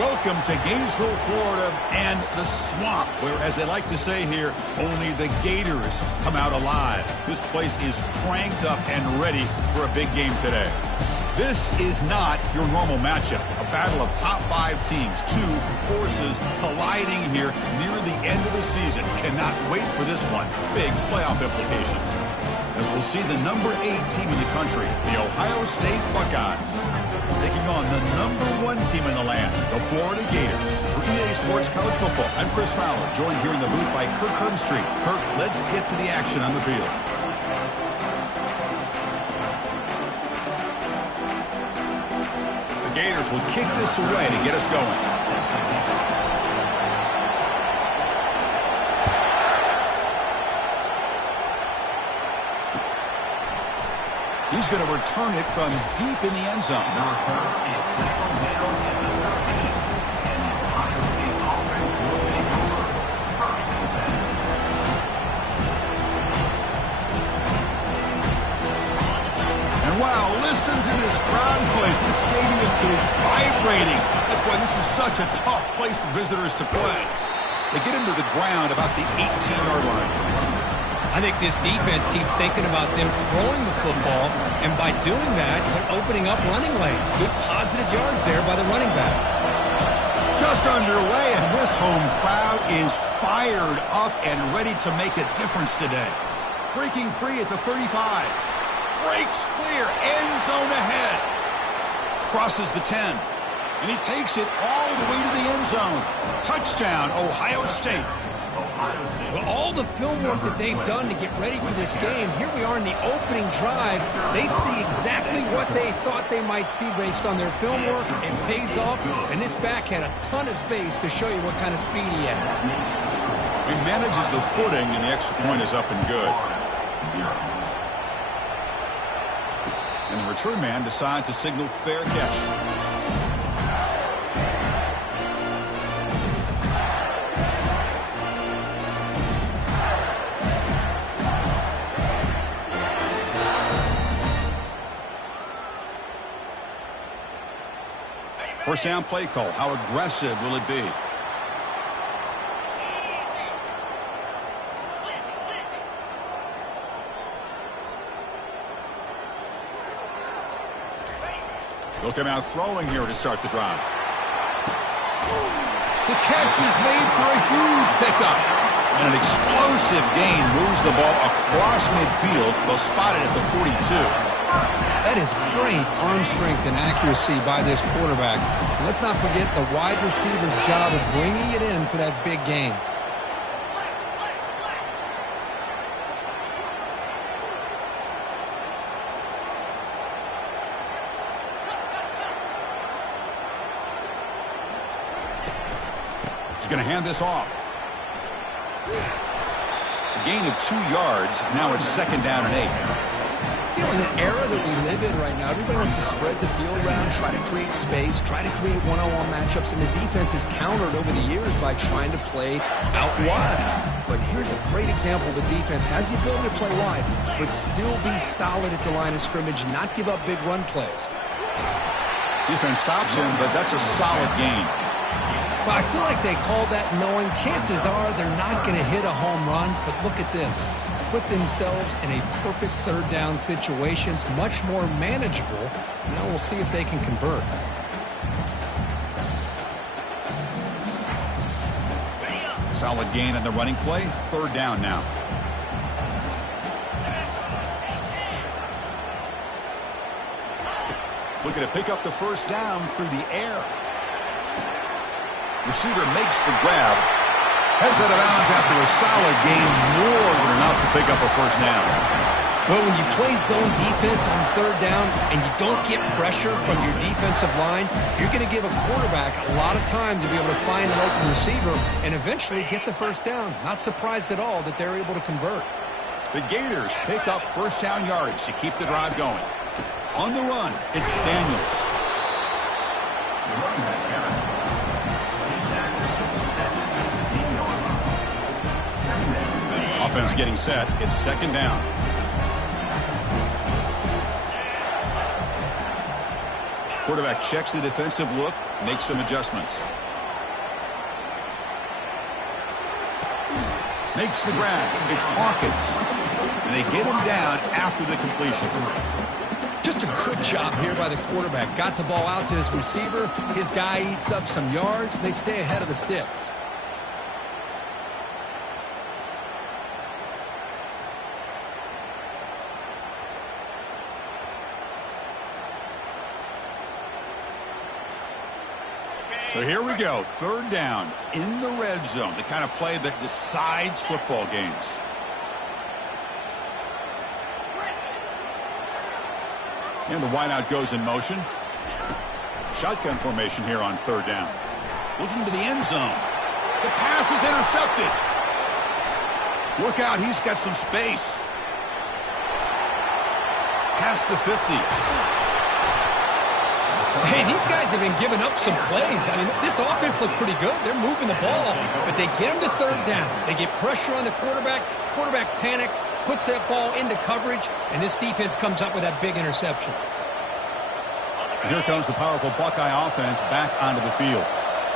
Welcome to Gainesville, Florida, and the swamp, where, as they like to say here, only the Gators come out alive. This place is cranked up and ready for a big game today. This is not your normal matchup, a battle of top 5 teams, 2 forces colliding here near the end of the season. Cannot wait for this one. Big playoff implications. As we'll see the number 8 team in the country, the Ohio State Buckeyes, taking on the number 1 team in the land, the Florida Gators. For EA Sports College Football, I'm Chris Fowler, joined here in the booth by Kirk Herbstreit. Kirk, let's get to the action on the field. The Gators will kick this away to get us going. He's going to return it from deep in the end zone. And wow, listen to this crowd noise. This stadium is vibrating. That's why this is such a tough place for visitors to play. They get him to the ground about the 18-yard line. I think this defense keeps thinking about them throwing the football, and by doing that, they're opening up running lanes. Good positive yards there by the running back. Just underway, and this home crowd is fired up and ready to make a difference today. Breaking free at the 35. Breaks clear, end zone ahead. Crosses the 10. And he takes it all the way to the end zone. Touchdown, Ohio State. Well, all the film work that they've done to get ready for this game, here we are in the opening drive. They see exactly what they thought they might see based on their film work. It pays off, and this back had a ton of space to show you what kind of speed he has. He manages the footing, and the extra point is up and good. And the return man decides to signal fair catch. First down play call. How aggressive will it be? They'll come out throwing here to start the drive. The catch is made for a huge pickup. And an explosive gain moves the ball across midfield. They'll spot it at the 42. That is great arm strength and accuracy by this quarterback. And let's not forget the wide receiver's job of bringing it in for that big gain. He's going to hand this off. A gain of 2 yards. Now it's second down and 8. You know, in the era that we live in right now, everybody wants to spread the field around, try to create space, try to create one-on-one matchups, and the defense is countered over the years by trying to play out wide. But here's a great example. The defense has the ability to play wide, but still be solid at the line of scrimmage, not give up big run plays. Defense stops him, but that's a solid gain. Well, I feel like they called that knowing chances are they're not going to hit a home run, but look at this. Put themselves in a perfect third down situation. It's much more manageable. Now we'll see if they can convert. Solid gain on the running play. Third down now. Looking to pick up the first down through the air. Receiver makes the grab. Heads out of bounds after a solid gain, more than enough to pick up a first down. Well, when you play zone defense on third down and you don't get pressure from your defensive line, you're going to give a quarterback a lot of time to be able to find an open receiver and eventually get the first down. Not surprised at all that they're able to convert. The Gators pick up first down yardage to keep the drive going. On the run, it's Daniels. Offense getting set. It's second down. Quarterback checks the defensive look, makes some adjustments. Makes the grab. It's Hawkins. And they get him down after the completion. Just a good job here by the quarterback. Got the ball out to his receiver. His guy eats up some yards. They stay ahead of the sticks. So here we go, third down in the red zone, the kind of play that decides football games. And the wideout goes in motion. Shotgun formation here on third down. Looking to the end zone. The pass is intercepted. Look out, he's got some space. Past the 50. Hey, these guys have been giving up some plays. I mean, this offense looked pretty good. They're moving the ball, but they get them to third down. They get pressure on the quarterback. Quarterback panics, puts that ball into coverage, and this defense comes up with that big interception. And here comes the powerful Buckeye offense back onto the field.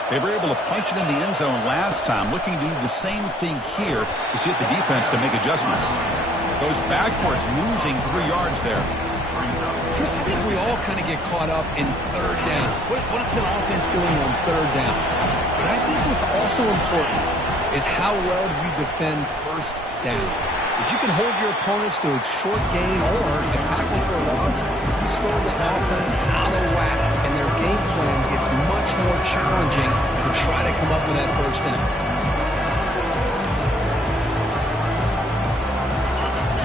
They were able to punch it in the end zone last time, looking to do the same thing here to see if the defense can make adjustments. Goes backwards, losing 3 yards there. Chris, I think we all kind of get caught up in third down. What's an offense doing on third down? But I think what's also important is how well do you defend first down. If you can hold your opponents to a short gain or a tackle for a loss, you throw the offense out of whack, and their game plan gets much more challenging to try to come up with that first down.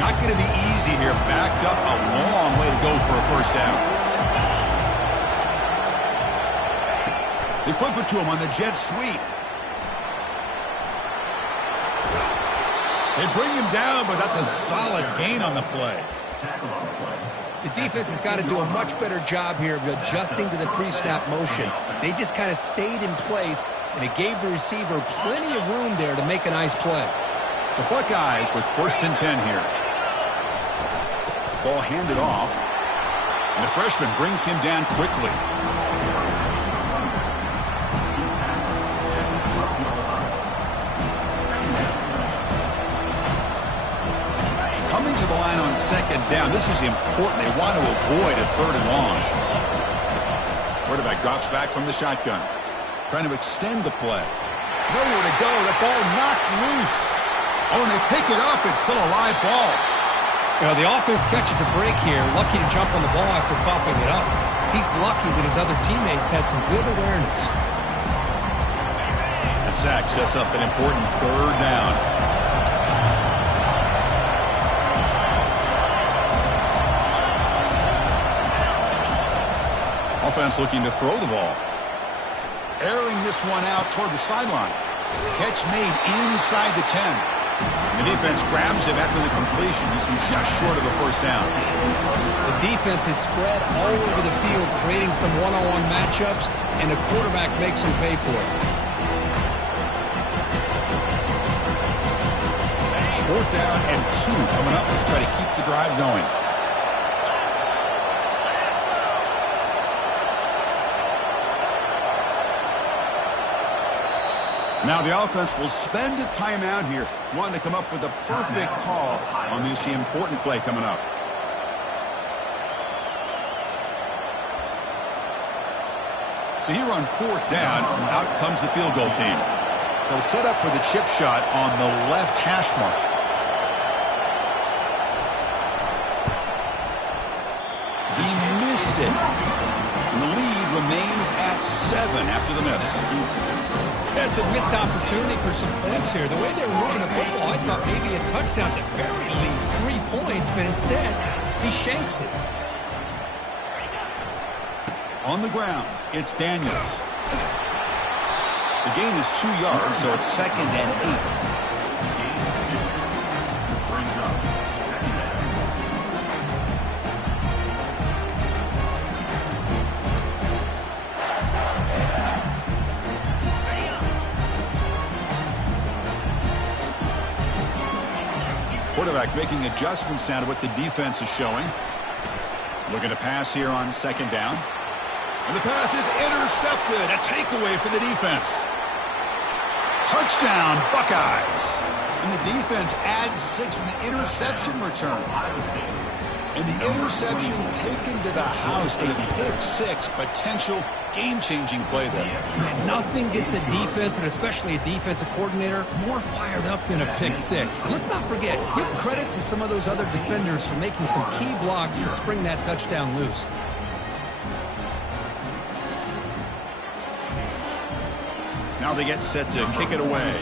Not going to be easy here. Backed up a long way to go for a first down. They flip it to him on the jet sweep. They bring him down, but that's a solid gain on the play. The defense has got to do a much better job here of adjusting to the pre-snap motion. They just kind of stayed in place, and it gave the receiver plenty of room there to make a nice play. The Buckeyes with 1st and 10 here. Ball handed off, and the freshman brings him down quickly. Coming to the line on 2nd down. This is important. They want to avoid a 3rd and long. Quarterback drops back from the shotgun, trying to extend the play. Nowhere to go. The ball knocked loose. Oh, and they pick it up. It's still a live ball. You know, the offense catches a break here, lucky to jump on the ball after coughing it up. He's lucky that his other teammates had some good awareness. That sack sets up an important 3rd down. Offense looking to throw the ball. Airing this one out toward the sideline. Catch made inside the 10. The defense grabs him after the completion. He's just short of a first down. The defense is spread all over the field, creating some one-on-one matchups, and the quarterback makes them pay for it. 4th down and 2 coming up to try to keep the drive going. Now the offense will spend a timeout here, wanting to come up with a perfect call on this important play coming up. So here on 4th down, out comes the field goal team. They'll set up for the chip shot on the left hash mark. He missed it. And the lead remains at 7 after the miss. That's a missed opportunity for some points here. The way they were moving the football, I thought maybe a touchdown, at the very least 3 points, but instead, he shanks it. On the ground, it's Daniels. The gain is 2 yards, so it's 2nd and 8. Quarterback making adjustments now to what the defense is showing. Looking to pass here on 2nd down. And the pass is intercepted. A takeaway for the defense. Touchdown, Buckeyes. And the defense adds 6 from the interception return. And the interception taken to the house. A pick-6 potential game-changing play there. Man, nothing gets a defense, and especially a defensive coordinator, more fired up than a pick-6. And let's not forget, give credit to some of those other defenders for making some key blocks to spring that touchdown loose. Now they get set to kick it away.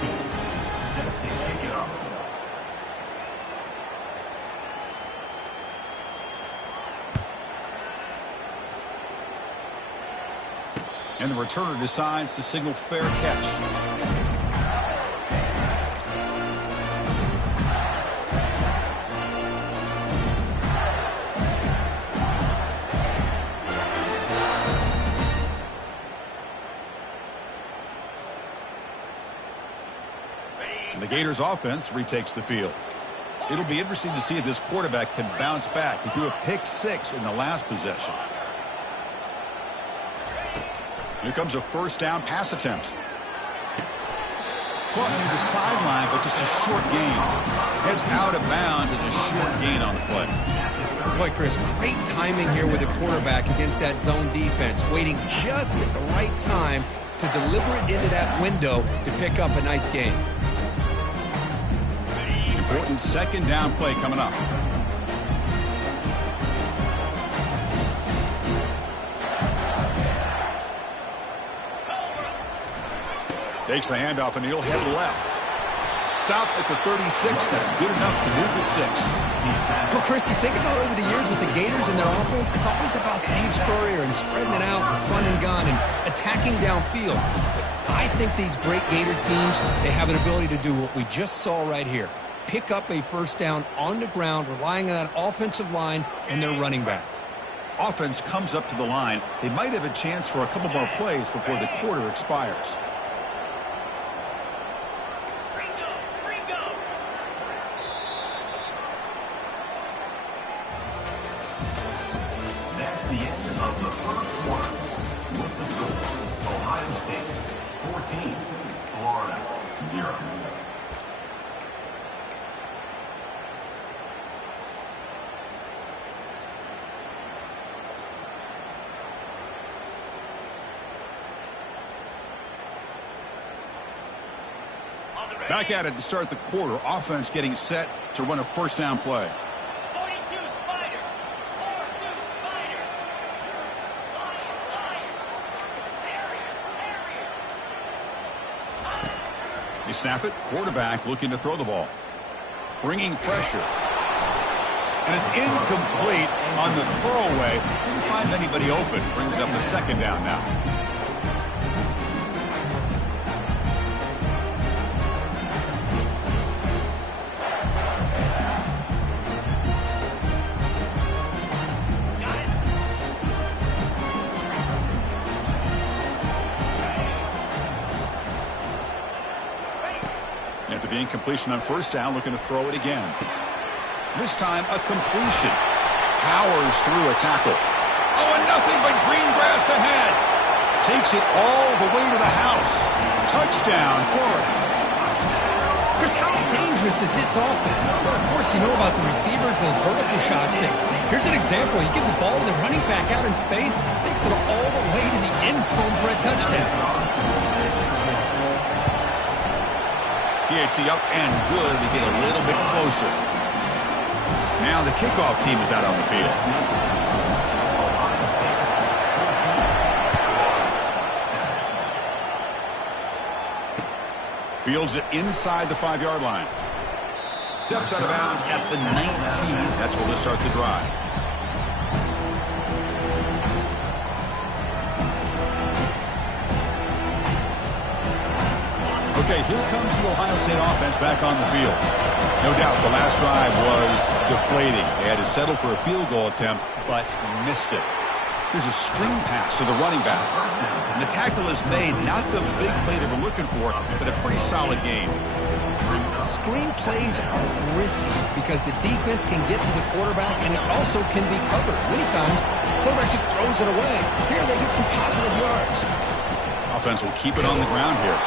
And the returner decides to signal fair catch. And the Gators offense retakes the field. It'll be interesting to see if this quarterback can bounce back. He threw a pick-6 in the last possession. Here comes a first down pass attempt. Caught near the sideline, but just a short gain. Heads out of bounds as a short gain on the play. Boy, Chris, great timing here with the quarterback against that zone defense, waiting just at the right time to deliver it into that window to pick up a nice gain. Important second down play coming up. Takes the handoff and he'll head left. Stop at the 36. That's good enough to move the sticks. Well, Chris, you think about over the years with the Gators and their offense, it's always about Steve Spurrier and spreading it out and fun and gun and attacking downfield. But I think these great Gator teams, they have an ability to do what we just saw right here. Pick up a first down on the ground, relying on that offensive line and their running back. Offense comes up to the line. They might have a chance for a couple more plays before the quarter expires. That's the end of the first quarter. With the score, Ohio State 14, Florida 0. Back at it to start the quarter. Offense getting set to run a first down play. 42 Spider. 4-2 Spider. You snap it. Quarterback looking to throw the ball. Bringing pressure. And it's incomplete on the throwaway. Didn't find anybody open. Brings up the second down now. After the incompletion on first down, looking to throw it again. This time, a completion. Powers through a tackle. Oh, and nothing but green grass ahead. Takes it all the way to the house. Touchdown, Florida. Chris, how dangerous is this offense? Well, of course, you know about the receivers, those vertical shots, but here's an example. You give the ball to the running back out in space, takes it all the way to the end zone for a touchdown. PAT up and good to get a little bit closer. Now the kickoff team is out on the field. Fields it inside the 5-yard line. Steps out of bounds at the 19. That's where they'll start the drive. Okay, here comes the Ohio State offense back on the field. No doubt the last drive was deflating. They had to settle for a field goal attempt, but missed it. Here's a screen pass to the running back. And the tackle is made, not the big play they were looking for, but a pretty solid game. Screen plays are risky because the defense can get to the quarterback and it also can be covered. Many times, the quarterback just throws it away. Here they get some positive yards. Offense will keep it on the ground here.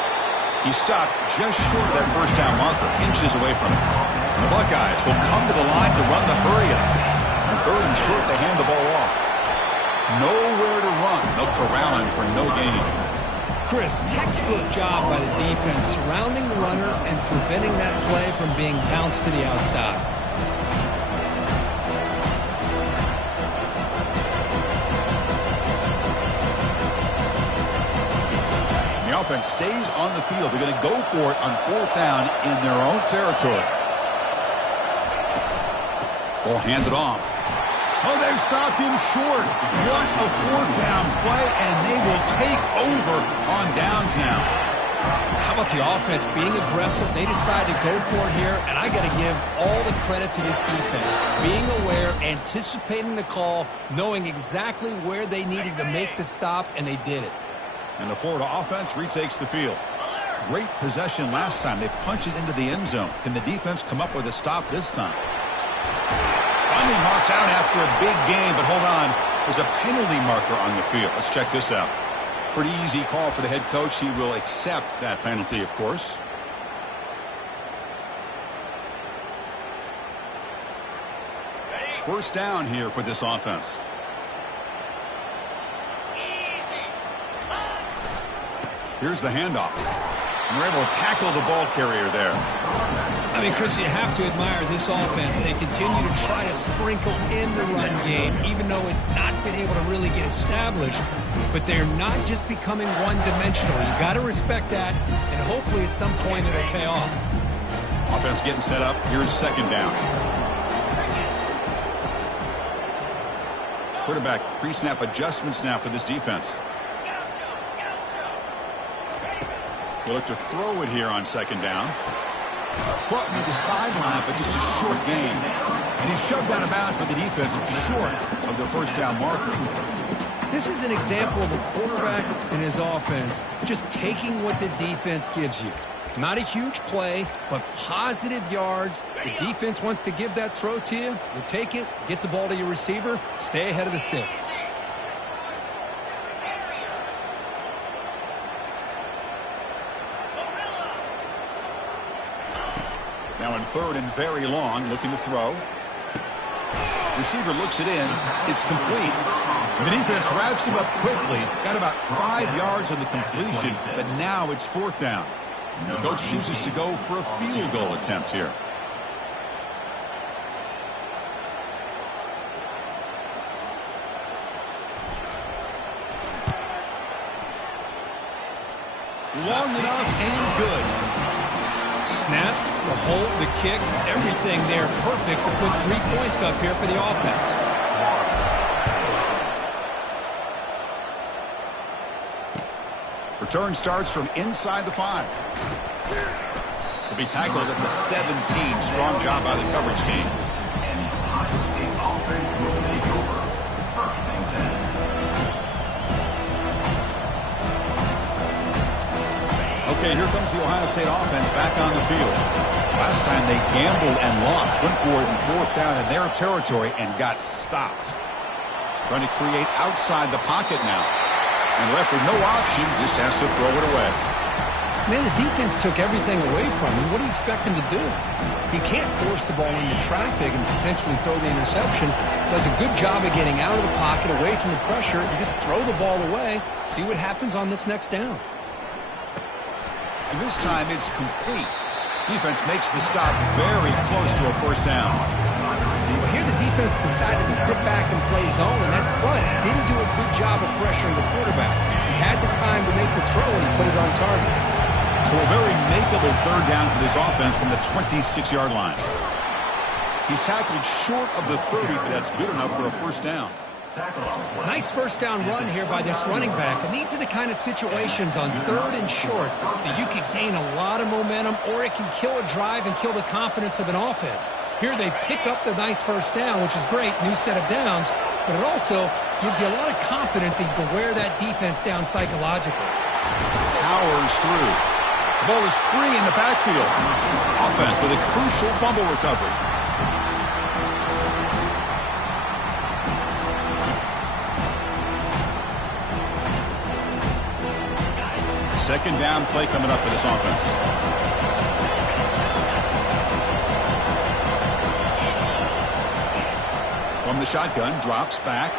He stopped just short of that first down marker, inches away from it. And the Buckeyes will come to the line to run the hurry-up. On third and short, they hand the ball off. Nowhere to run. They'll corral him for no gain. Chris, textbook job by the defense surrounding the runner and preventing that play from being bounced to the outside. The offense stays on the field. They're going to go for it on fourth down in their own territory. Ball handed off. Oh, they've stopped him short. What a fourth down play, and they will take over on downs now. How about the offense being aggressive? They decide to go for it here, and I got to give all the credit to this defense. Being aware, anticipating the call, knowing exactly where they needed to make the stop, and they did it. And the Florida offense retakes the field. Great possession last time. They punched it into the end zone. Can the defense come up with a stop this time? Finally marked out after a big game, but hold on. There's a penalty marker on the field. Let's check this out. Pretty easy call for the head coach. He will accept that penalty, of course. First down here for this offense. Here's the handoff. And they're able to tackle the ball carrier there. I mean, Chris, you have to admire this offense. They continue to try to sprinkle in the run game, even though it's not been able to really get established. But they're not just becoming one-dimensional. You got to respect that, and hopefully at some point it'll pay off. Offense getting set up. Here's second down. Quarterback pre-snap adjustments now for this defense. They look to throw it here on second down. Caught near the sideline, but just a short gain. And he's shoved out of bounds by the defense short of the first down marker. This is an example of a quarterback and his offense just taking what the defense gives you. Not a huge play, but positive yards. The defense wants to give that throw to you. You take it, get the ball to your receiver, stay ahead of the sticks. Now in third and very long, looking to throw. Receiver looks it in. It's complete. The defense wraps him up quickly. Got about 5 yards on the completion, but now it's fourth down. The coach chooses to go for a field goal attempt here. Long enough and good. Snap, the hold, the kick, everything there perfect to put 3 points up here for the offense. Return starts from inside the 5. He'll be tackled at the 17. Strong job by the coverage team. And the Ohio State offense will take over. First and 10. Okay, here comes the Ohio State offense back on the field. Last time they gambled and lost. Went for it in fourth down in their territory and got stopped. Trying to create outside the pocket now. And the referee, no option, just has to throw it away. Man, the defense took everything away from him. What do you expect him to do? He can't force the ball into traffic and potentially throw the interception. Does a good job of getting out of the pocket, away from the pressure. You just throw the ball away, see what happens on this next down. And this time it's complete. Defense makes the stop very close to a first down. Well, here the defense decided to sit back and play zone, and that front didn't do a good job of pressuring the quarterback. He had the time to make the throw, and he put it on target. So a very makeable third down for this offense from the 26-yard line. He's tackled short of the 30, but that's good enough for a first down. Nice first down run here by this running back. And these are the kind of situations on third and short that you can gain a lot of momentum, or it can kill a drive and kill the confidence of an offense. Here they pick up the nice first down, which is great, new set of downs, but it also gives you a lot of confidence that you can wear that defense down psychologically. Powers through. The ball is free in the backfield. Offense with a crucial fumble recovery. Second down play coming up for this offense. From the shotgun, drops back.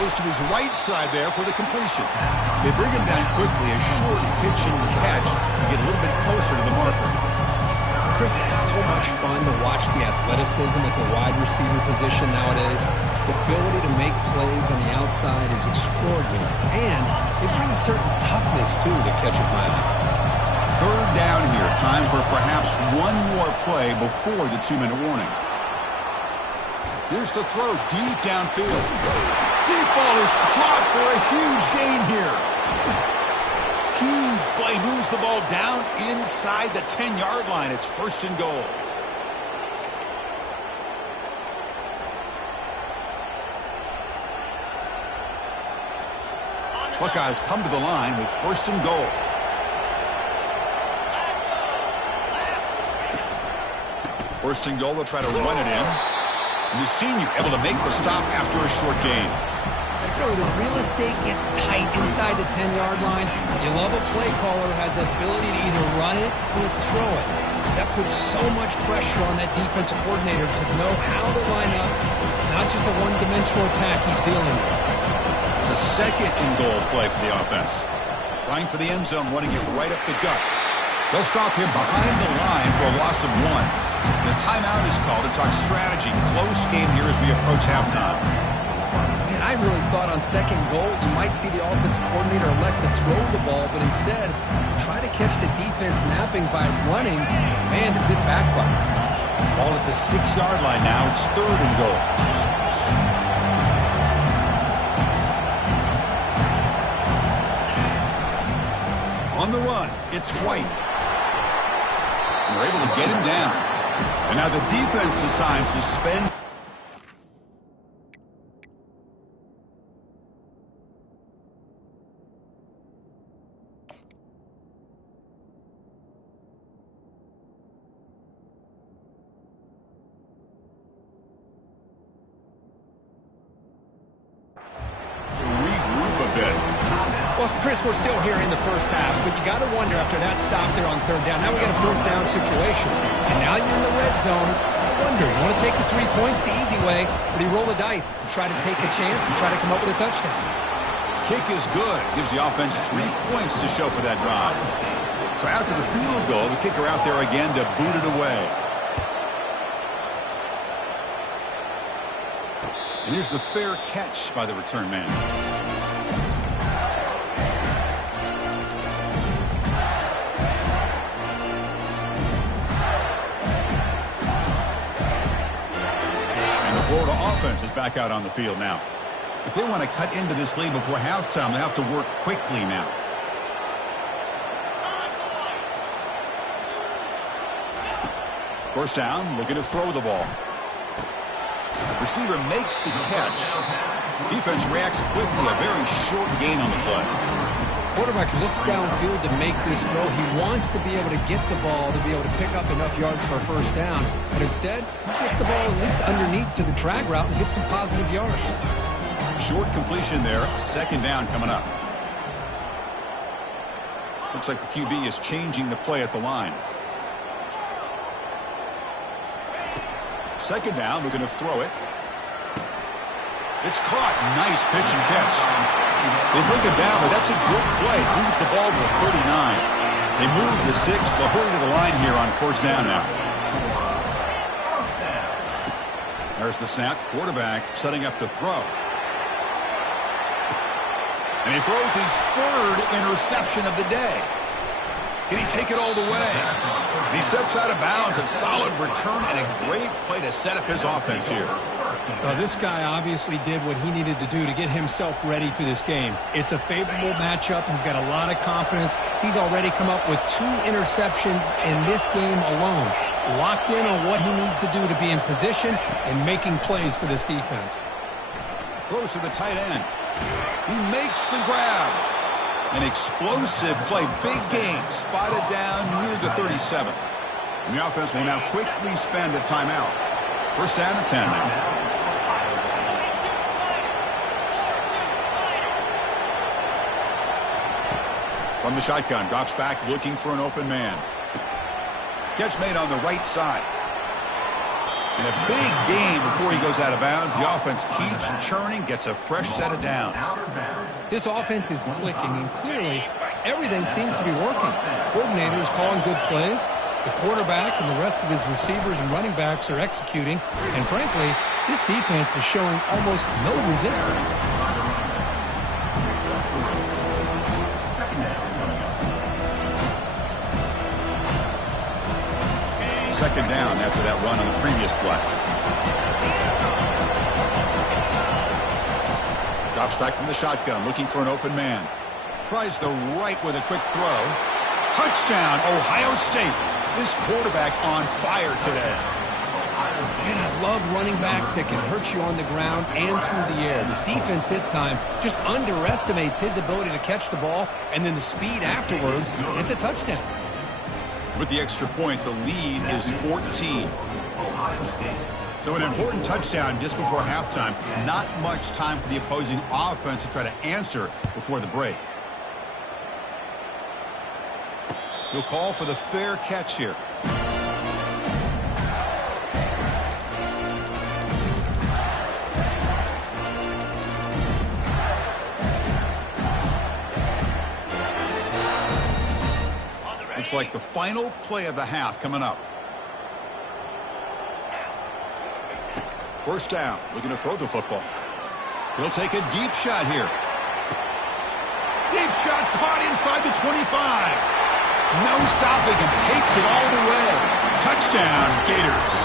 Goes to his right side there for the completion. They bring him down quickly, a short pitch and catch to get a little bit closer to the marker. Chris, it's so much fun to watch the athleticism at the wide receiver position nowadays. The ability to make plays on the outside is extraordinary. And they bring a certain toughness, too, that catches my eye. Third down here. Time for perhaps one more play before the 2-minute warning. Here's the throw deep downfield. Deep ball is caught for a huge gain here. Huge play, moves the ball down inside the 10-yard line. It's first and goal. Buckeyes come to the line with first and goal. First and goal, they'll try to run it in. And the senior able to make the stop after a short gain. You know, the real estate gets tight inside the 10-yard line. You love a play caller who has the ability to either run it or throw it. Because that puts so much pressure on that defensive coordinator to know how to line up. It's not just a one-dimensional attack he's dealing with. It's a second and goal play for the offense. Trying for the end zone, running it right up the gut. They'll stop him behind the line for a loss of 1. The timeout is called to talk strategy. Close game here as we approach halftime. Man, I really thought on second goal you might see the offensive coordinator elect to throw the ball, but instead try to catch the defense napping by running. Man, does it backfire. Ball at the 6-yard line now. It's third and goal. On the run, it's White. And they're able to get him down. And now the defense decides to suspend. Well, Chris, we're still here in the first half, but you got to wonder after that stop there on third down. Now we got a fourth down situation. And now you're in the red zone. I wonder, you want to take the 3 points the easy way, or do you roll the dice and try to take a chance and try to come up with a touchdown? Kick is good. Gives the offense 3 points to show for that drive. So after the field goal, the kicker out there again to boot it away. And here's the fair catch by the return man. Florida offense is back out on the field now. If they want to cut into this lead before halftime, they have to work quickly now. First down, looking to throw the ball. Receiver makes the catch. Defense reacts quickly, a very short gain on the play. Quarterback looks downfield to make this throw. He wants to be able to get the ball to be able to pick up enough yards for a first down. But instead, he gets the ball at least underneath to the drag route and gets some positive yards. Short completion there. Second down coming up. Looks like the QB is changing the play at the line. Second down, we're going to throw it. It's caught. Nice pitch and catch. They bring it down, but that's a good play. Moves the ball to the 39. They move to 6. They'll hurry to the line here on first down now. There's the snap. Quarterback setting up to throw. And he throws his third interception of the day. Can he take it all the way? And he steps out of bounds. A solid return and a great play to set up his offense here. Well, this guy obviously did what he needed to do to get himself ready for this game. It's a favorable matchup. He's got a lot of confidence. He's already come up with 2 interceptions in this game alone. Locked in on what he needs to do to be in position and making plays for this defense. Throws to the tight end. He makes the grab. An explosive play. Big game. Spotted down near the 37. And the offense will now quickly spend a timeout. First down and 10 now. From the shotgun, drops back looking for an open man. Catch made on the right side. And a big game before he goes out of bounds. The offense keeps churning, gets a fresh set of downs. This offense is clicking, and clearly everything seems to be working. The coordinator is calling good plays. The quarterback and the rest of his receivers and running backs are executing. And frankly, this defense is showing almost no resistance. Second down after that run on the previous play. Drops back from the shotgun, looking for an open man. Tries the right with a quick throw. Touchdown, Ohio State. This quarterback on fire today. And I love running backs that can hurt you on the ground and through the air. The defense this time just underestimates his ability to catch the ball, and then the speed afterwards, it's a touchdown. With the extra point, the lead is 14. So an important touchdown just before halftime. Not much time for the opposing offense to try to answer before the break. He'll call for the fair catch here. Looks like the final play of the half coming up. First down, looking to throw the football. He'll take a deep shot here. Deep shot caught inside the 25. No stopping him, takes it all the way. Touchdown, Gators.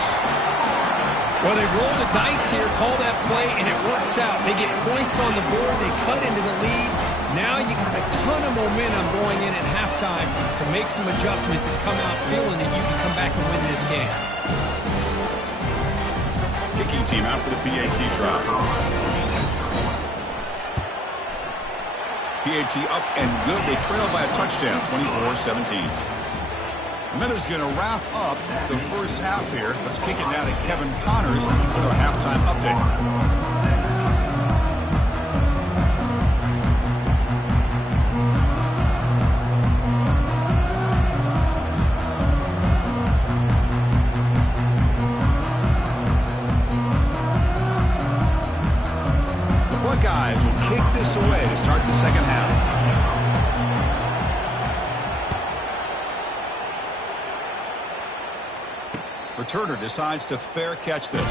Well, they roll the dice here, call that play, and it works out. They get points on the board, they cut into the lead. Now you got a ton of momentum going in at halftime to make some adjustments and come out feeling that you can come back and win this game. Kicking team out for the PAT try. PAT up and good. They trail by a touchdown, 24-17. Miller's going to wrap up the first half here. Let's kick it now to Kevin Connors with our halftime update. Guys will kick this away to start the second half. Returner decides to fair catch this.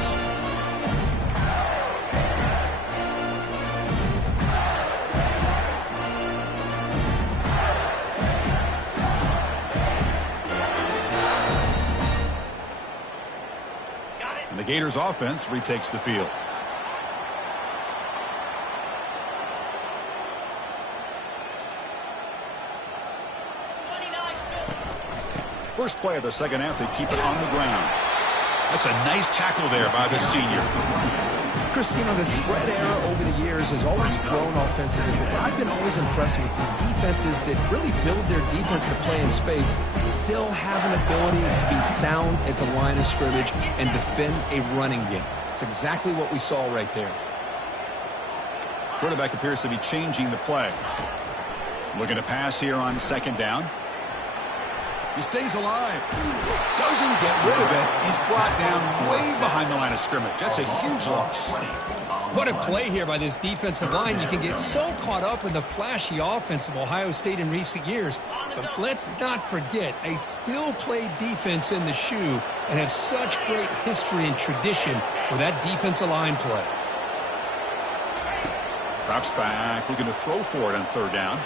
And the Gators offense retakes the field. First play of the second half, they keep it on the ground. That's a nice tackle there by the senior. Christina, the spread era over the years has always grown offensively, but I've been always impressed with the defenses that really build their defense to play in space, still have an ability to be sound at the line of scrimmage and defend a running game. It's exactly what we saw right there. Quarterback appears to be changing the play. Looking to pass here on second down. He stays alive. Doesn't get rid of it. He's brought down way behind the line of scrimmage. That's a huge loss. What a play here by this defensive line. You can get so caught up in the flashy offense of Ohio State in recent years. But let's not forget, a still play defense in the shoe and have such great history and tradition with that defensive line play. Drops back, looking to throw for it on third down.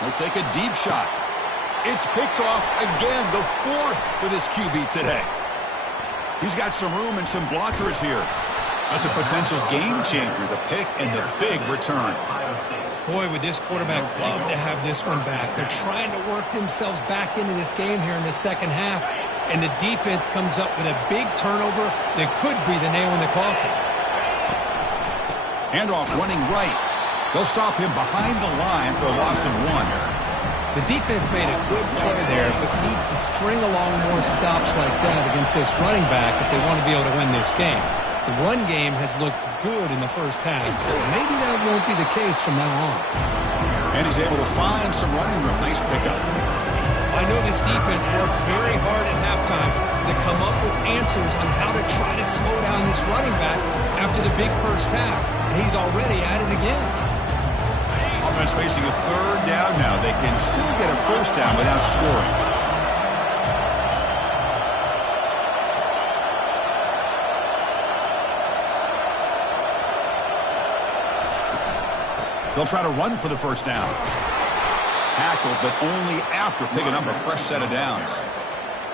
He'll take a deep shot. It's picked off again, the fourth for this QB today. He's got some room and some blockers here. That's a potential game changer, the pick and the big return. Boy, would this quarterback love to have this one back. They're trying to work themselves back into this game here in the second half, and the defense comes up with a big turnover that could be the nail in the coffin. Handoff running right. They'll stop him behind the line for a loss of 1. The defense made a good play there, but needs to string along more stops like that against this running back if they want to be able to win this game. The run game has looked good in the first half, but maybe that won't be the case from now on. And he's able to find some running room. Nice pickup. I know this defense worked very hard at halftime to come up with answers on how to try to slow down this running back after the big first half, and he's already at it again. Offense facing a 3rd down now. They can still get a first down without scoring. They'll try to run for the first down. Tackled, but only after picking up a fresh set of downs.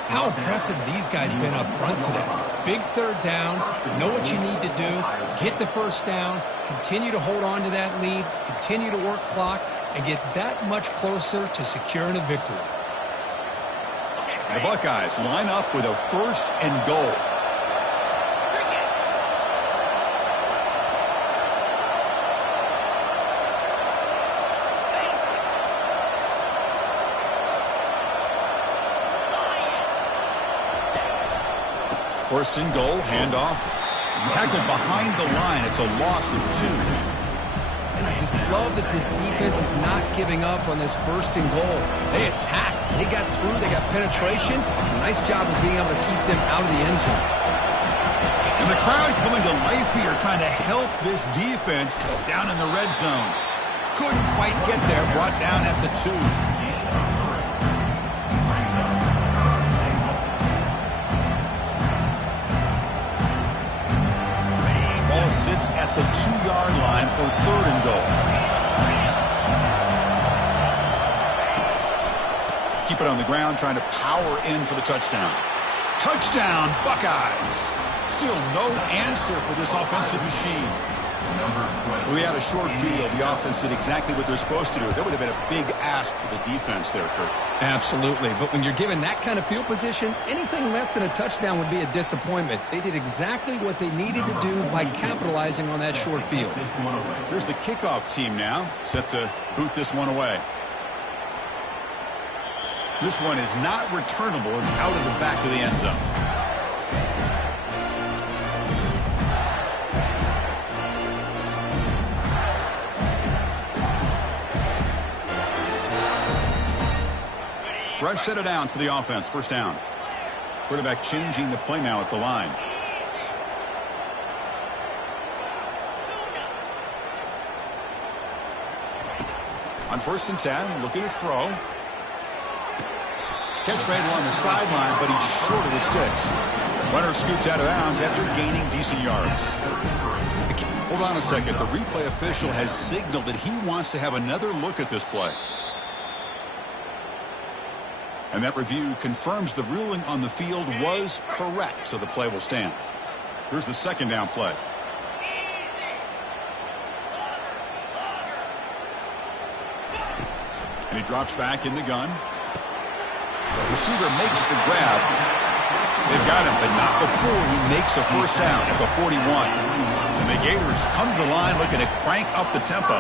How impressive these guys been up front today. Big 3rd down, know what you need to do, get the first down, continue to hold on to that lead, continue to work clock, and get that much closer to securing a victory. The Buckeyes line up with a 1st and goal. First and goal, handoff. Tackled behind the line. It's a loss of 2. And I just love that this defense is not giving up on this 1st and goal. They attacked. They got through. They got penetration. Nice job of being able to keep them out of the end zone. And the crowd coming to life here, trying to help this defense down in the red zone. Couldn't quite get there. Brought down at the 2. Sits at the 2-yard line for 3rd and goal. Keep it on the ground, trying to power in for the touchdown. Touchdown, Buckeyes. Still no answer for this offensive machine. We had a short field. The offense did exactly what they're supposed to do. That would have been a big ask for the defense there, Kurt. Absolutely. But when you're given that kind of field position, anything less than a touchdown would be a disappointment. They did exactly what they needed to do by capitalizing on that short field. Here's the kickoff team now, set to boot this one away. This one is not returnable. It's out of the back of the end zone. Fresh set of downs for the offense. First down. Quarterback changing the play now at the line. On 1st and 10, looking to throw. Catch made along the sideline, but he's short of the sticks. Runner scoots out of bounds after gaining decent yards. Hold on a second. The replay official has signaled that he wants to have another look at this play. And that review confirms the ruling on the field was correct, so the play will stand. Here's the 2nd down play. And he drops back in the gun. The receiver makes the grab. They've got him, but not before he makes a first down at the 41. And the Gators come to the line looking to crank up the tempo.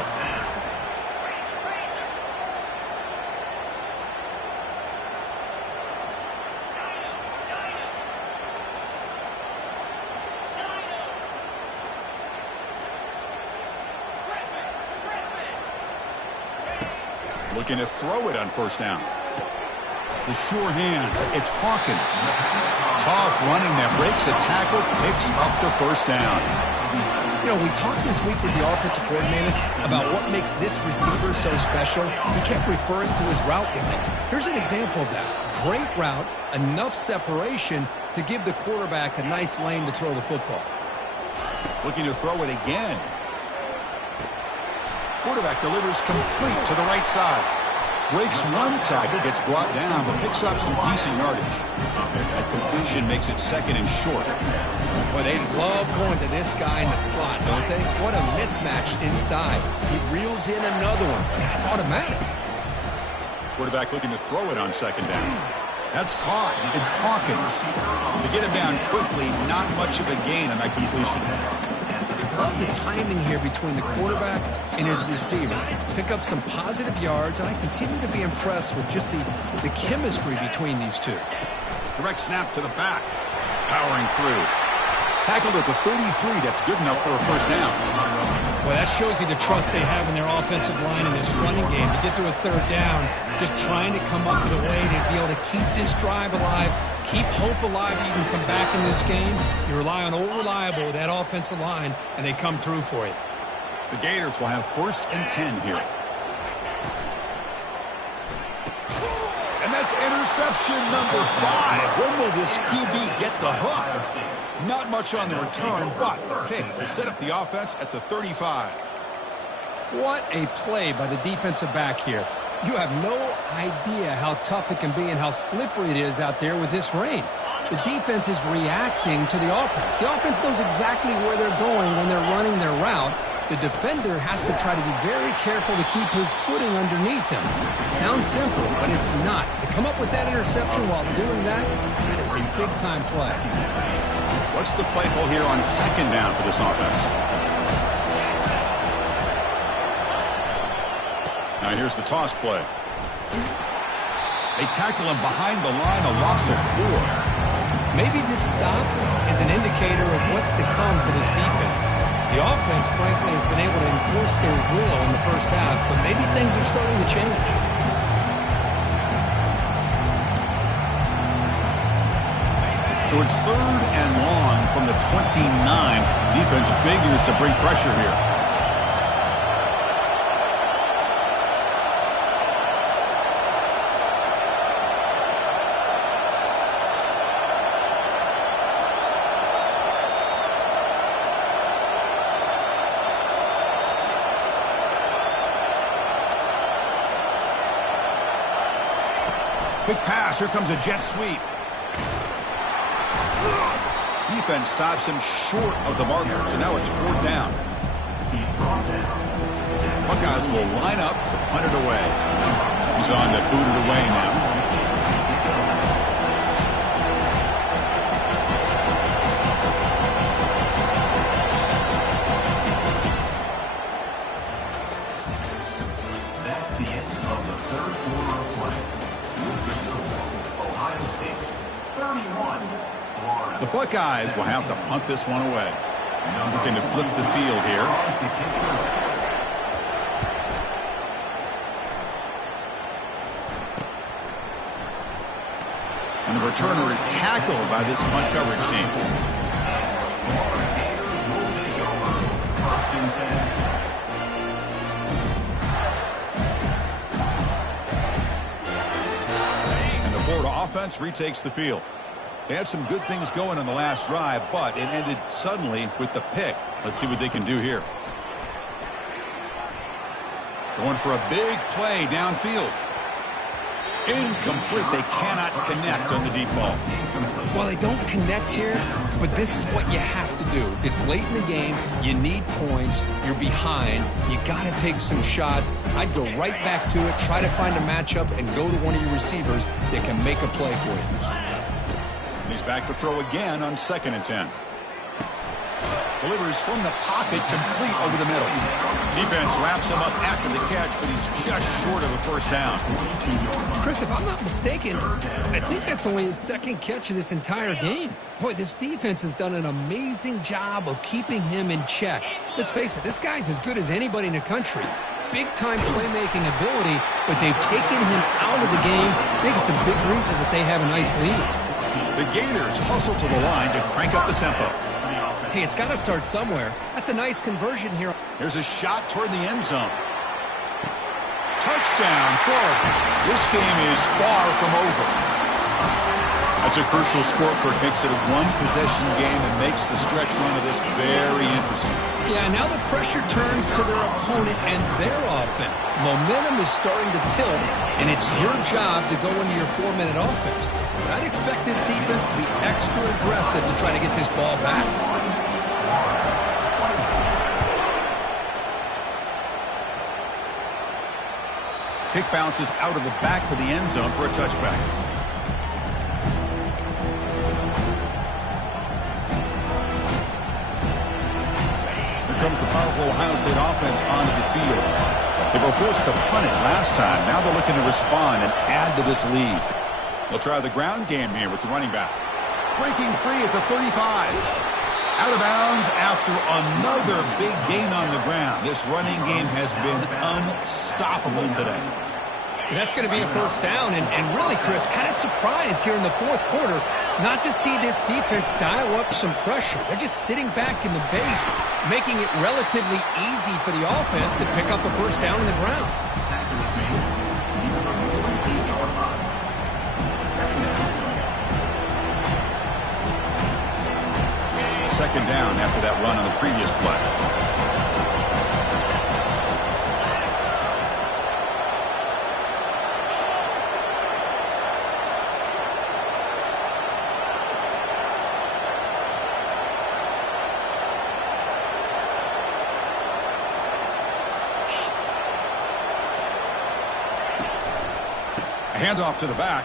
Looking to throw it on first down. The sure hands. It's Hawkins. Tough running there. Breaks a tackle. Picks up the first down. You know, we talked this week with the offensive coordinator about what makes this receiver so special. He kept referring to his route running. Here's an example of that. Great route. Enough separation to give the quarterback a nice lane to throw the football. Looking to throw it again. Quarterback delivers complete to the right side. Breaks one tackle, gets brought down, but picks up some decent yardage. That completion makes it 2nd and short. Well, they love going to this guy in the slot, don't they? What a mismatch inside. He reels in another one. This guy's automatic. Quarterback looking to throw it on 2nd down. That's caught. It's Hawkins. To get him down quickly, not much of a gain on that completion. Love love the timing here between the quarterback and his receiver. Pick up some positive yards, and I continue to be impressed with just the chemistry between these two. Direct snap to the back. Powering through. Tackled at the 33. That's good enough for a first down. Well, that shows you the trust they have in their offensive line in this running game. To get to a third down, just trying to come up with a way to be able to keep this drive alive, keep hope alive that you can come back in this game. You rely on old reliable, that offensive line, and they come through for you. The Gators will have 1st and 10 here. And that's interception number 5. When will this QB get the hook? Not much on the return, but the pick will set up the offense at the 35. What a play by the defensive back here. You have no idea how tough it can be and how slippery it is out there with this rain. The defense is reacting to the offense. The offense knows exactly where they're going when they're running their route. The defender has to try to be very careful to keep his footing underneath him. Sounds simple, but it's not. To come up with that interception while doing that, that is a big-time play. What's the play call here on 2nd down for this offense? Now here's the toss play. They tackle him behind the line, a loss of 4. Maybe this stop is an indicator of what's to come for this defense. The offense, frankly, has been able to enforce their will in the first half, but maybe things are starting to change. So it's 3rd and long from the 29. Defense figures to bring pressure here. Quick pass. Here comes a jet sweep. Defense stops him short of the marker, so now it's 4th down. Buckeyes will line up to punt it away. He's on to boot it away now. That's the end of the 3rd quarter of play. With the score, Ohio State 31. The Buckeyes will have to punt this one away. Looking to flip the field here. And the returner is tackled by this punt coverage team. And the Florida offense retakes the field. They had some good things going on the last drive, but it ended suddenly with the pick. Let's see what they can do here. Going for a big play downfield. Incomplete. They cannot connect on the deep ball. Well, they don't connect here, but this is what you have to do. It's late in the game. You need points. You're behind. You got to take some shots. I'd go right back to it, try to find a matchup, and go to one of your receivers that can make a play for you. He's back to throw again on 2nd and 10. Delivers from the pocket, complete over the middle. Defense wraps him up after the catch, but he's just short of a first down. Chris, if I'm not mistaken, I think that's only his 2nd catch of this entire game. Boy, this defense has done an amazing job of keeping him in check. Let's face it, this guy's as good as anybody in the country. Big-time playmaking ability, but they've taken him out of the game. I think it's a big reason that they have a nice lead. The Gators hustle to the line to crank up the tempo. Hey, it's got to start somewhere. That's a nice conversion here. Here's a shot toward the end zone. Touchdown, Florida. This game is far from over. That's a crucial score, Kirk. Makes it a one-possession game and makes the stretch run of this very interesting. Yeah, now the pressure turns to their opponent and their offense. Momentum is starting to tilt, and it's your job to go into your 4-minute offense. But I'd expect this defense to be extra aggressive to try to get this ball back. Kick bounces out of the back to the end zone for a touchback. comes the powerful Ohio State offense onto the field. They were forced to punt it last time. Now they're looking to respond and add to this lead. They'll try the ground game here with the running back. Breaking free at the 35. Out of bounds after another big gain on the ground. This running game has been unstoppable today. That's going to be a first down, and really, Chris, kind of surprised here in the fourth quarter not to see this defense dial up some pressure. They're just sitting back in the base, making it relatively easy for the offense to pick up a first down on the ground. Second down after that run on the previous play. A handoff to the back.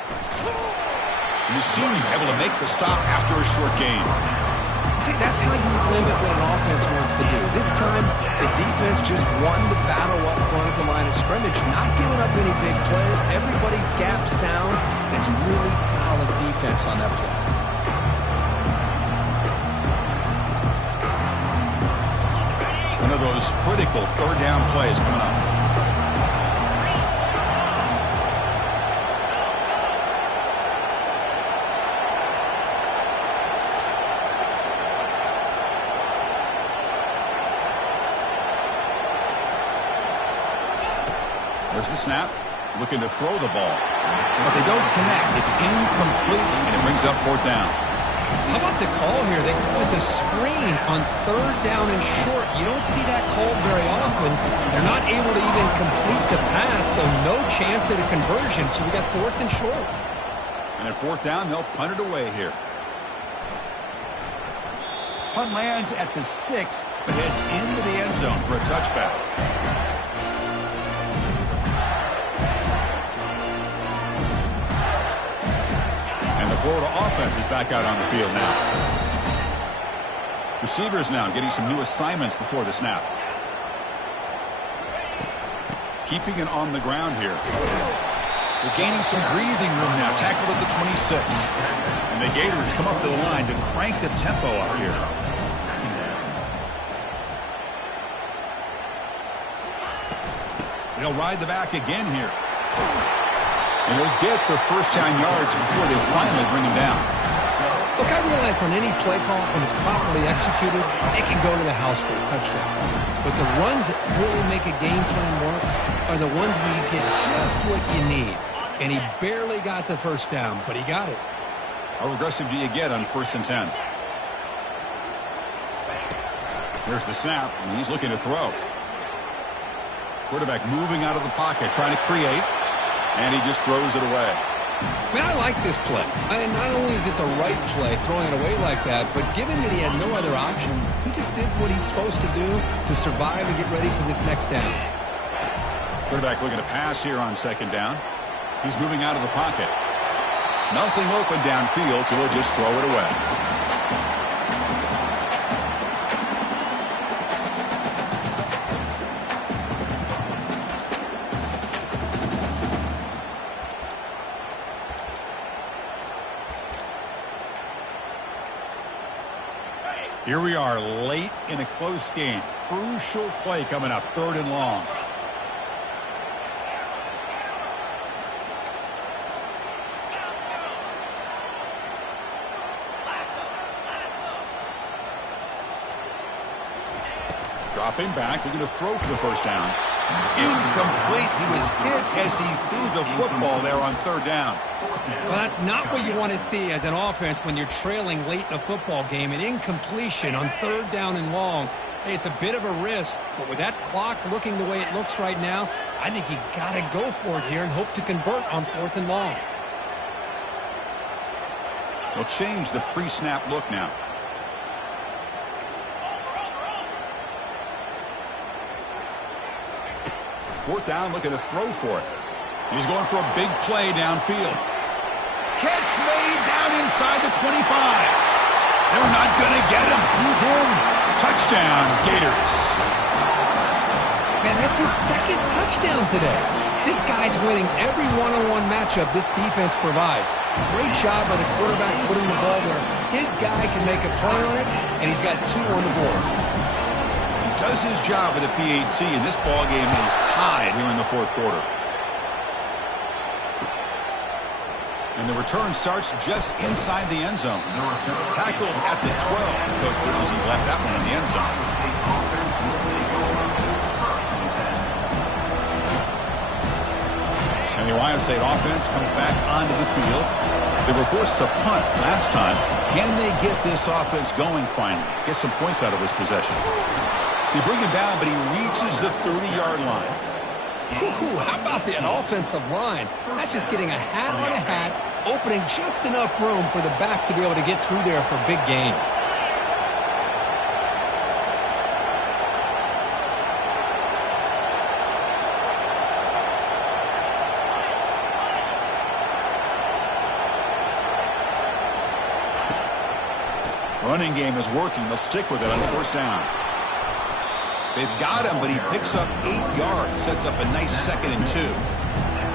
And you seem able to make the stop after a short gain. See, that's how you limit what an offense wants to do. This time, the defense just won the battle up front at the line of scrimmage, not giving up any big plays. Everybody's gap sound. It's really solid defense on that play. One of those critical third down plays coming up. There's the snap, looking to throw the ball, but they don't connect. It's incomplete, and it brings up fourth down. How about the call here? They go with a screen on third down and short. You don't see that called very often. They're not able to even complete the pass, so no chance at a conversion. So we got fourth and short. And at fourth down, they'll punt it away here. Punt lands at the 6, but heads into the end zone for a touchback. Florida offense is back out on the field now. Receivers now getting some new assignments before the snap. Keeping it on the ground here. They're gaining some breathing room now. Tackled at the 26. And the Gators come up to the line to crank the tempo up here. They'll ride the back again here. And they'll get their first down yards before they finally bring him down. Look, I realize on any play call, when it's properly executed, they can go to the house for a touchdown. But the runs that really make a game plan work are the ones where you get just what you need. And he barely got the first down, but he got it. How aggressive do you get on 1st and 10? There's the snap, and he's looking to throw. Quarterback moving out of the pocket, trying to create. And he just throws it away. I mean, I like this play. Not only is it the right play, throwing it away like that, but given that he had no other option, he just did what he's supposed to do to survive and get ready for this next down. Quarterback looking to pass here on 2nd down. He's moving out of the pocket. Nothing open downfield, so he'll just throw it away. Here we are late in a close game. Crucial play coming up, 3rd and long. Dropping back, looking to throw for the first down. Incomplete. He was hit as he threw the football there on 3rd down. Well, that's not what you want to see as an offense when you're trailing late in a football game. An incompletion on 3rd down and long. Hey, it's a bit of a risk, but with that clock looking the way it looks right now, I think you got to go for it here and hope to convert on 4th and long. They'll change the pre-snap look now. Fourth down, looking to throw for it. He's going for a big play downfield. Catch made down inside the 25. They're not going to get him. He's in. Touchdown, Gators. his second touchdown today. This guy's winning every one-on-one matchup this defense provides. Great job by the quarterback putting the ball where his guy can make a play on it, and he's got 2 on the board. He does his job with a PAT, and this ball game is tied here in the fourth quarter. And the return starts just inside the end zone. Tackled at the 12. The coach wishes he left that one in the end zone. And the Ohio State offense comes back onto the field. They were forced to punt last time. Can they get this offense going finally? Get some points out of this possession. They bring him down, but he reaches the 30-yard line. Ooh, how about that offensive line? That's just getting a hat on a hat, opening just enough room for the back to be able to get through there for a big gain. Running game is working. They'll stick with it on first down. They've got him, but he picks up 8 yards. Sets up a nice 2nd and 2.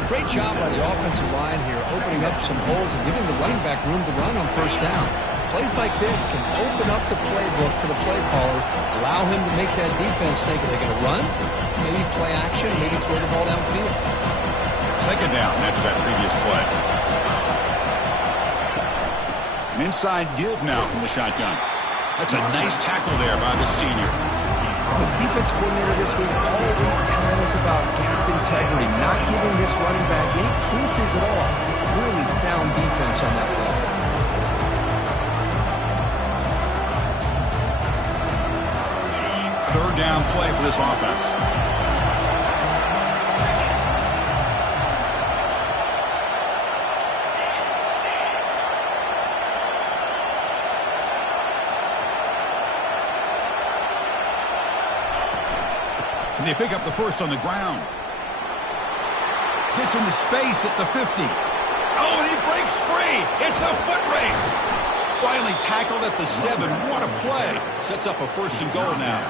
Great job by the offensive line here, opening up some holes and giving the running back room to run on first down. Plays like this can open up the playbook for the play caller, allow him to make that defense think, are they going to run? Maybe play action, maybe throw the ball downfield. 2nd down after that previous play. An inside give now from the shotgun. That's a nice tackle there by the senior. The defense coordinator this week already telling us about gap integrity, not giving this running back any creases at all. Really sound defense on that play. Third down play for this offense. And they pick up the first on the ground. Gets into space at the 50. Oh, and he breaks free. It's a foot race. Finally tackled at the 7. What a play. Sets up a 1st and goal now.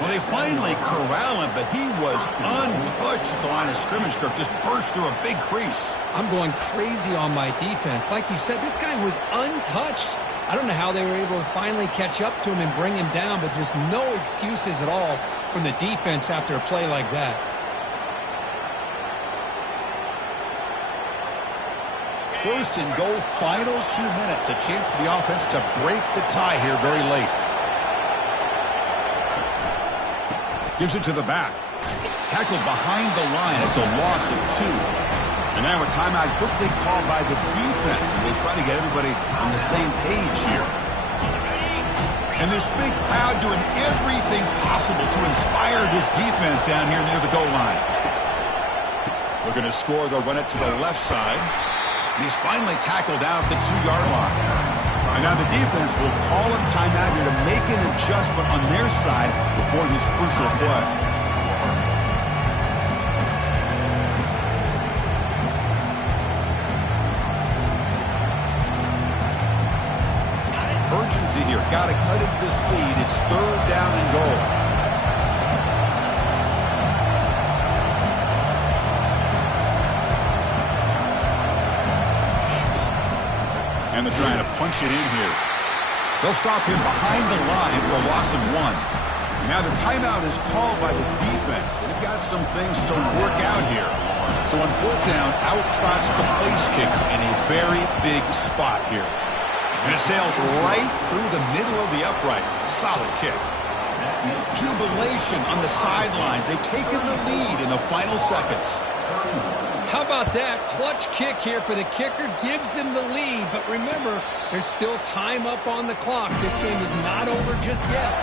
Well, they finally corral him, but he was untouched at the line of scrimmage. Kirk just burst through a big crease. I'm going crazy on my defense. Like you said, this guy was untouched. I don't know how they were able to finally catch up to him and bring him down, but just no excuses at all from the defense after a play like that. First and goal, final 2 minutes. A chance for the offense to break the tie here very late. Gives it to the back. Tackled behind the line. It's a loss of 2. And now a timeout quickly called by the defense as they try to get everybody on the same page here. And this big crowd doing everything possible to inspire this defense down here near the goal line. Looking to score, they'll run it to the left side. And he's finally tackled out at the 2-yard line. And now the defense will call a timeout here to make an adjustment on their side before this crucial play. Urgency here. Got to cut it this lead. It's 3rd down and goal. And they're trying to punch it in here. They'll stop him behind the line for a loss of 1. Now the timeout is called by the defense. They've got some things to work out here. So on 4th down, out trots the place kicker in a very big spot here. And it sails right through the middle of the uprights. Solid kick. Jubilation on the sidelines. They've taken the lead in the final seconds. How about that? Clutch kick here for the kicker. Gives them the lead. But remember, there's still time up on the clock. This game is not over just yet.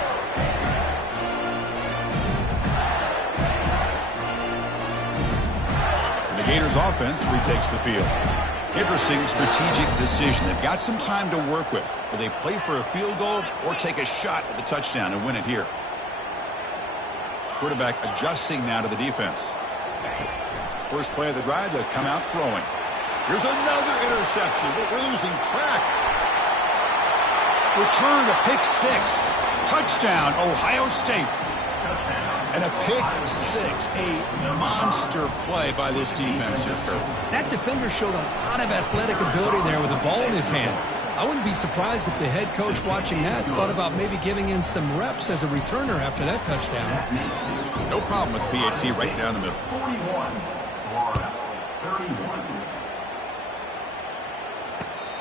The Gators offense retakes the field. Interesting strategic decision. They've got some time to work with. Will they play for a field goal or take a shot at the touchdown and win it here? Quarterback adjusting now to the defense. First play of the drive, they'll come out throwing. Here's another interception, but we're losing track. Return to pick 6. Touchdown, Ohio State. And a pick six, a monster play by this defense here, Kurt. That defender showed a lot of athletic ability there with the ball in his hands. I wouldn't be surprised if the head coach watching that thought about maybe giving him some reps as a returner after that touchdown. No problem with PAT right down the middle. 41, Florida, 31.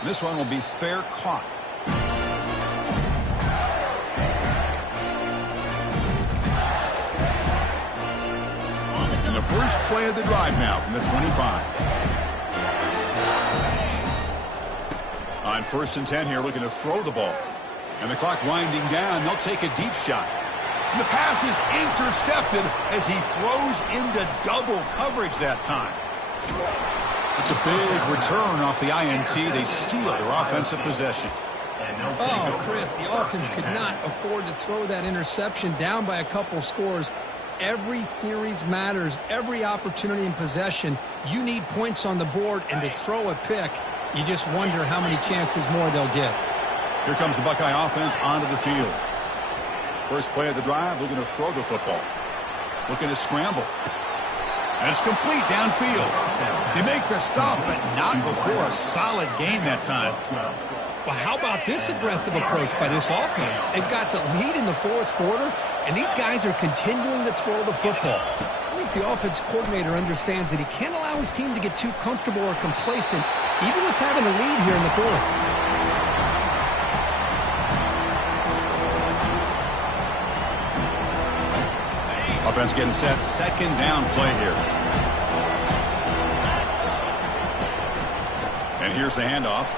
This one will be fair caught. And the first play of the drive now from the 25. On 1st and 10 here, looking to throw the ball. And the clock winding down, they'll take a deep shot. And the pass is intercepted as he throws into double coverage that time. It's a big return off the INT. They steal their offensive possession. Oh, Chris, the offense could not afford to throw that interception down by a couple scores. Every series matters. Every opportunity in possession, you need points on the board, and to throw a pick, you just wonder how many chances more they'll get. Here comes the Buckeye offense onto the field. First play of the drive, looking to throw the football. Looking to scramble. And it's complete downfield. They make the stop, but not before a solid gain that time. Well, how about this aggressive approach by this offense? They've got the lead in the 4th quarter, and these guys are continuing to throw the football. I think the offense coordinator understands that he can't allow his team to get too comfortable or complacent, even with having a lead here in the 4th. Offense getting set. 2nd down play here. And here's the handoff.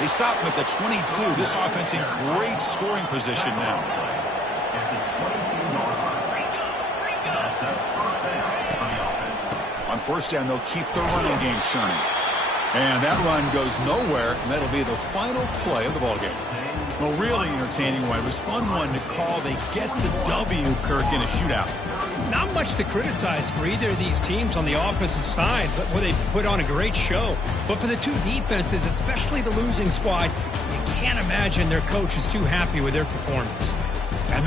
They stop him at the 22. This offense in great scoring position now. On 1st down, they'll keep the running game churning. And that run goes nowhere, and that'll be the final play of the ballgame. Well, really entertaining one. It was fun one to call. They get the W, Kirk, in a shootout. Not much to criticize for either of these teams on the offensive side, but where they put on a great show. But for the two defenses, especially the losing squad, you can't imagine their coach is too happy with their performance.